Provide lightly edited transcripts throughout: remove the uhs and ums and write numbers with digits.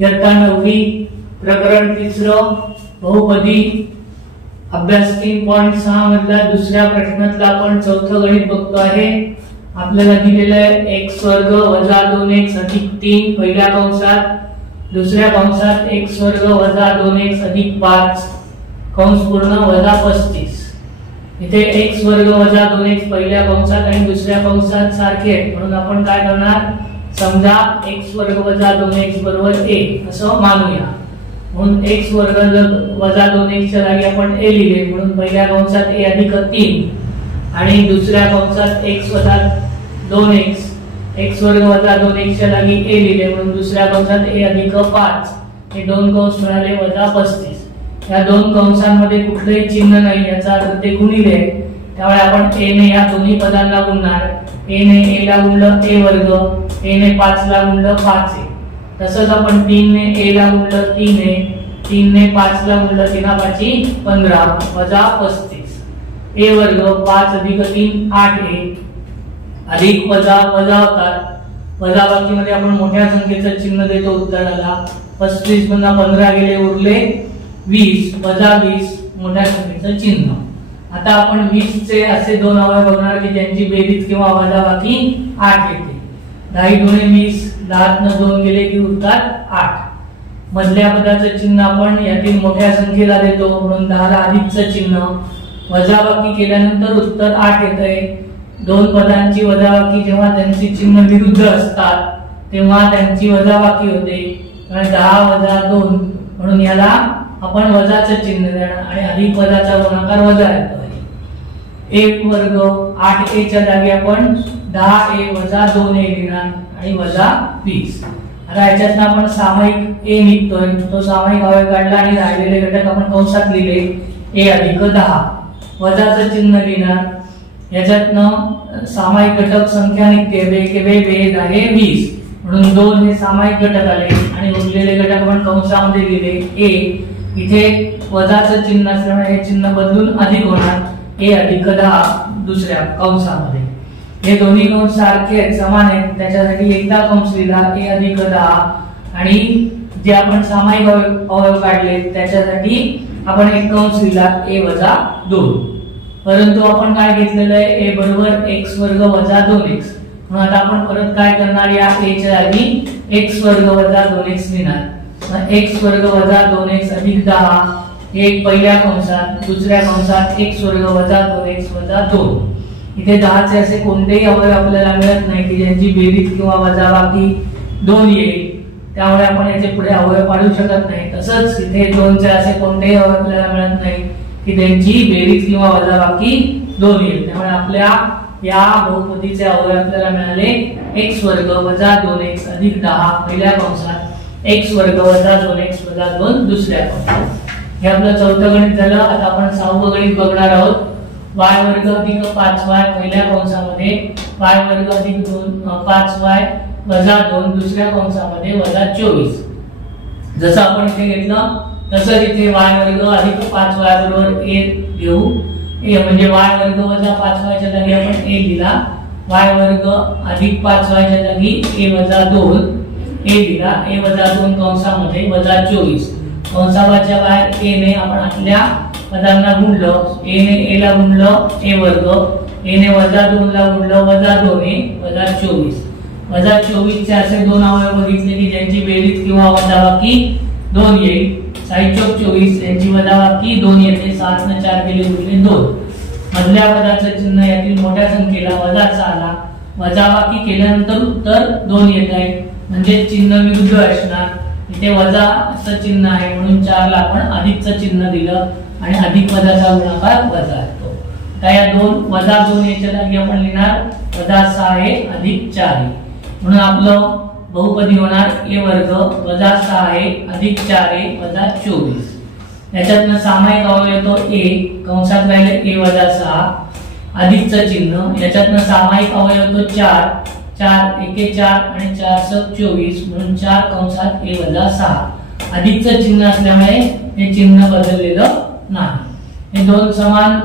इयत्ता 9वी प्रकरण 3 बहुपदी अभ्यास 3.6 मधला दुसऱ्या प्रश्नातला आपण चौथं गणित बघतो आहे। आपल्याला दिलेलं आहे x वर्ग वजा 2x अधिक 3 पहिल्या कंसात, दुसऱ्या कंसात x वर्ग वजा 2x अधिक 5 कंस पूर्ण वजा 35। इथे x वर्ग वजा 2x पहिल्या कंसात आणि दुसऱ्या कंसात सारखे आहेत, म्हणून आपण काय करणार, समजा x वर्ग वजा 2x बरोबर a असं मानूया। म्हणून x वर्ग वजा 2x च्या जागी आपण a लिहिले, म्हणून पहिल्या कंसात a अधिक 3 आणि दुसऱ्या कंसात x वजा 2x, x वर्ग वजा 2x च्या जागी a लिहिले, म्हणून दुसऱ्या कंसात a अधिक 5 हे दोन कंस मिळाले वजा 35। या दोन कंसांमध्ये कुठलेही चिन्ह नाही, याचा अर्थ ते गुणिले आहे, त्यामुळे आपण a ने या दोन्ही पदांना गुणणार। a ने a ला गुणलं a वर्ग, a ने 5 ला गुणलं 5a, तसंच आपण 3 ने a ला गुणलं 3a, 3 ने 5 ला गुणलं 3 15 वजा 35। a वर्ग 5 अधिक 3 8a अधिक वजा वजा होतात, वजाबाकीमध्ये आपण मोठ्या संख्येचं चिन्ह देतो उत्तराला। 35 मधून 15 गेले, उरले 20 वजा 20 मोठ्या संख्येचं चिन्ह। आता आपण 20 चे असे दोन अवयव बघणार की ज्यांची बेरीज किंवा वजाबाकी 8 येते। 10 दुणे 20, 10 न 2 गेले की उरतात 8। मधल्या पदाचं चिन्ह आपण यातील मोठ्या संख्येला देतो, म्हणून 10 ला अधिकचं चिन्ह, वजाबाकी केल्यानंतर उत्तर 8 येते। दोन पदांची वजाबाकी जेव्हा त्यांची चिन्ह विरुद्ध असतात तेव्हा त्यांची वजाबाकी होते, कारण 10 वजा 2 म्हणून याला आपण वजाचं चिन्ह देणार आणि अधिक वजाचा गुणाकार वजा येतो। 1 वर्ग 8a च्या जागी आपण 10a वजा 2a लिहिणार आणि वजा 20। आता याच्यातनं आपण सामायिक a निघतोय, तो सामायिक अवयव काढला आणि राहिलेले घटक आपण कंसात लिहिले a अधिक 10 वजाचं चिन्ह लिहिणार। याच्यातनं सामायिक घटक संख्या निघते, बेद आहे 20, म्हणून 2 हे सामायिक घटक आले आणि उरलेले घटक आपण कंसामध्ये लिहिले a। इथे वजाचं चिन्ह असल्यामुळे हे चिन्ह बदलून अधिक होणार, a अधिक 10 दुसऱ्या कंसामध्ये। हे दोन्ही कंस सारखे आहेत, समान आहेत, त्याच्यासाठी एकदा कंस लिहिला a अधिक 10 आणि जे आपण सामायिक अवयव काढले त्याच्यासाठी आपण एक कंस लिहिला a वजा 2। परंतु आपण काय घेतलेलं आहे, a बरोबर x वर्ग वजा 2x, म्हणून आता आपण परत काय करणार, या a च्या जागी x वर्ग वजा 2x लिहिणार। x वर्ग वजा 2x अधिक 10 एक पहिल्या कंसात, दुसऱ्या कंसात x वर्ग वजा 2x वजा 2। इथे 10 चे असे कोणतेही अवयव आपल्याला मिळत नाही की ज्यांची बेरीज किंवा वजाबाकी 2 येईल, त्यामुळे आपण याचे पुढे अवयव पाडू शकत नाही। तसंच इथे 2 चे असे कोणतेही अवयव आपल्याला मिळत नाही की त्यांची बेरीज किंवा वजाबाकी 2 येईल, त्यामुळे आपल्या या बहुपदीचे अवयव आपल्याला मिळाले x वर्ग वजा 2x अधिक 10 पहिल्या कंसात, x वर्ग वजा 2x वजा 2 दुसऱ्या कंसात। हे आपलं चौथं गणित झालं। आता आपण 6वं गणित बघणार आहोत। y वर्ग अधिक 5y पहिल्या कंसामध्ये, y वर्ग अधिक 5y वजा 2 दुसऱ्या कंसामध्ये वजा 24। जसं आपण इथे घेतलं तसं इथे y वर्ग अधिक 5y बरोबर a घेऊ, a म्हणजे y वर्ग वजा 5y च्या जागी आपण a लिहिला, y वर्ग अधिक 5y च्या जागी a वजा 2 a लिहिला, a वजा 2 कंसामध्ये वजा 24। कंसाच्या बाहेर a ने आपण आपल्या पदांना गुणलं, a ने a ला गुणलं a वर्ग, a ने वजा 2 ला गुणलं वजा 2a वजा 24। वजा 24 चे असे दोन अवयव बघितले की ज्यांची बेरीज किंवा वजाबाकी 2 येईल। 24 यांची वजाबाकी 2 येते, 7 न 4 गेले, उरले 2। मधल्या पदाचं चिन्ह यातील मोठ्या संख्येला वजाचा आला, वजाबाकी केल्यानंतर उत्तर 2 येत आहे, म्हणजे चिन्ह विरुद्ध असणार। इथे वजा असं चिन्ह आहे म्हणून 4 ला आपण अधिकचं चिन्ह दिलं आणि अधिक वजाचा गुणाकार वजा येतो। आता या वजा 2 याच्या जागी आपण लिहिणार वजा 6a अधिक 4a, म्हणून आपलं बहुपदी होणार a वर्ग वजा 6a अधिक 4a वजा 24। याच्यातनं सामायिक अवयव येतो a, कंसात राहिले a वजा 6 अधिकचं चिन्ह, याच्यातनं सामायिक अवयव येतो 4, 4 एके 4 आणि 4 स 24, म्हणून 4 कंसात a वजा 6 अधिकचं चिन्ह असल्यामुळे हे चिन्ह बदललेलं नाही। हे दोन समान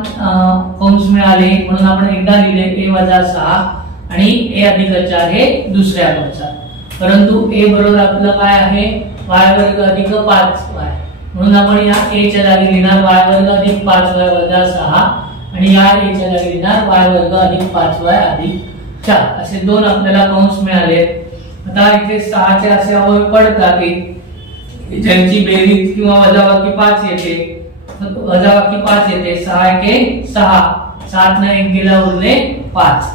कंस मिळाले म्हणून आपण एकदा लिहिले a वजा 6 आणि a अधिक 4 हे दुसऱ्या कंसात। परंतु a बरोबर आपलं काय आहे, y वर्ग अधिक 5y, म्हणून आपण या a च्या जागी लिहिणार y वर्ग अधिक 5y वजा 6 आणि या a च्या जागी लिहिणार y वर्ग अधिक 5y अधिक 4 असे दोन आपल्याला कंस मिळाले। आता इथे 6 चे असे अवयव पडतात की ज्यांची बेरीज किंवा वजाबाकी 5 येते, वजाबाकी 5 येते, 6 एके 6, 7 ने 1 गेला उरले 5।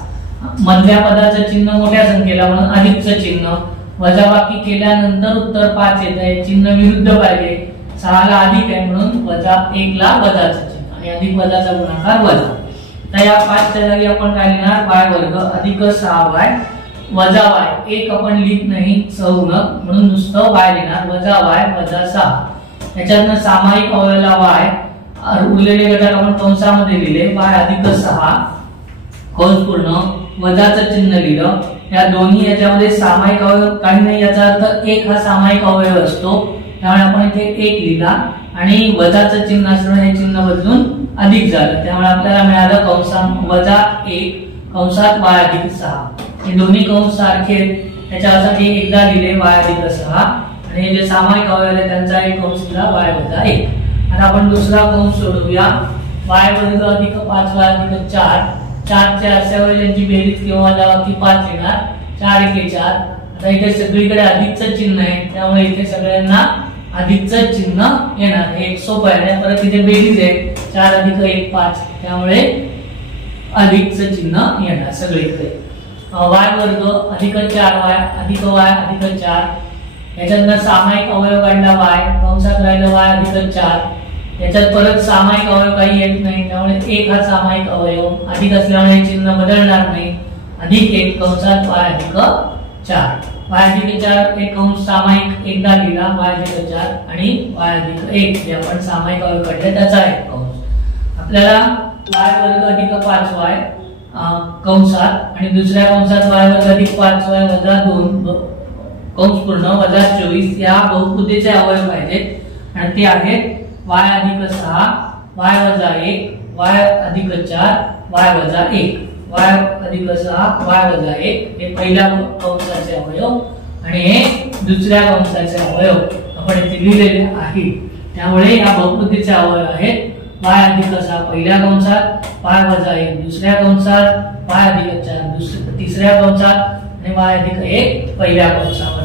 मधल्या पदाचं चिन्ह मोठ्या संख्येला म्हणून अधिकचं चिन्ह, वजाबाकी केल्यानंतर उत्तर 5 येत आहे, चिन्ह विरुद्ध पाहिजे, 6 ला अधिक आहे म्हणून वजा 1 ला वजाचं चिन्ह आणि अधिक वजाचा गुणाकार वजा। तर या 5 च्या जागी आपण काय लिहिणार y वर्ग अधिक 6y वजा y, एक आपण लिहित नाही सहगुणक म्हणून नुसतं y लिहिणार, वजा y वजा 6। याच्यातनं सामायिक अवयवाला y, उरलेले घटक आपण कंसामध्ये लिहिले, y अधिक 6 कंस पूर्ण वजाचं चिन्ह लिहिलं। या दोन्ही याच्यामध्ये सामायिक अवयव काही नाही, याचा अर्थ 1 हा सामायिक अवयव असतो, त्यामुळे आपण इथे 1 लिहिला आणि वजाचं चिन्ह असणं हे चिन्ह बदलून अधिक झालं, त्यामुळे आपल्याला मिळालं कंसात वजा 1 कंसात y अधिक 6। हे दोन्ही कंस सारखे त्याच्यासाठी एकदा लिहिले y अधिक 6 आणि हे जे सामायिक अवयव आहे त्यांचा एक कंस लिहिला y वजा 1। आता आपण दुसरा कंस सोडवूया, y वर्ग अधिक 5y अधिक 4, 4 चे असे अवयव ज्यांची बेरीज किंवा वजाबाकी 5 येणार, 4 एके 4। आता इथे सगळीकडे अधिकचं चिन्ह आहे त्यामुळे इथे सगळ्यांना अधिकचं चिन्ह येणार, हे एक सोपं आहे। परत इथे बेरीज आहे 4 अधिक 1 5, त्यामुळे अधिकचं चिन्ह येणार सगळीकडे। y वर्ग अधिक 4y अधिक y अधिक 4, याच्यातनं सामायिक अवयव काढला y, कंसात राहिलं y अधिक 4, याच्यात परत सामायिक अवयव काही येत नाही त्यामुळे 1 हा सामायिक अवयव, अधिक असल्यामुळे चिन्ह बदलणार नाही, अधिक 1 कंसात y अधिक 4, y अधिक 4 एक कंस सामायिक एकदा लिहिला y अधिक 4 आणि y अधिक 1 जे आपण सामायिक अवयव काढले त्याचा एक कंस। आपल्याला y वर्ग अधिक 5y कंसात आणि दुसऱ्या कंसात y वर्ग अधिक 5y वजा 2 कंस पूर्ण वजा 24 या बहुपदीचे अवयव पाहिजेत आणि ते आहेत y अधिक 6 y वजा 1 y अधिक 4 y वजा 1, y अधिक 6 y वजा 1 हे पहिल्या कंसाचे अवयव आणि हे दुसऱ्या कंसाचे अवयव आपण इथे लिहिलेले आहेत, त्यामुळे या बहुपदीचे अवयव आहेत y अधिक 6 पहिल्या कंसात, y वजा 1 दुसऱ्या कंसात, y अधिक 4 तिसऱ्या कंसात आणि y अधिक 1 पहिल्या कंसात।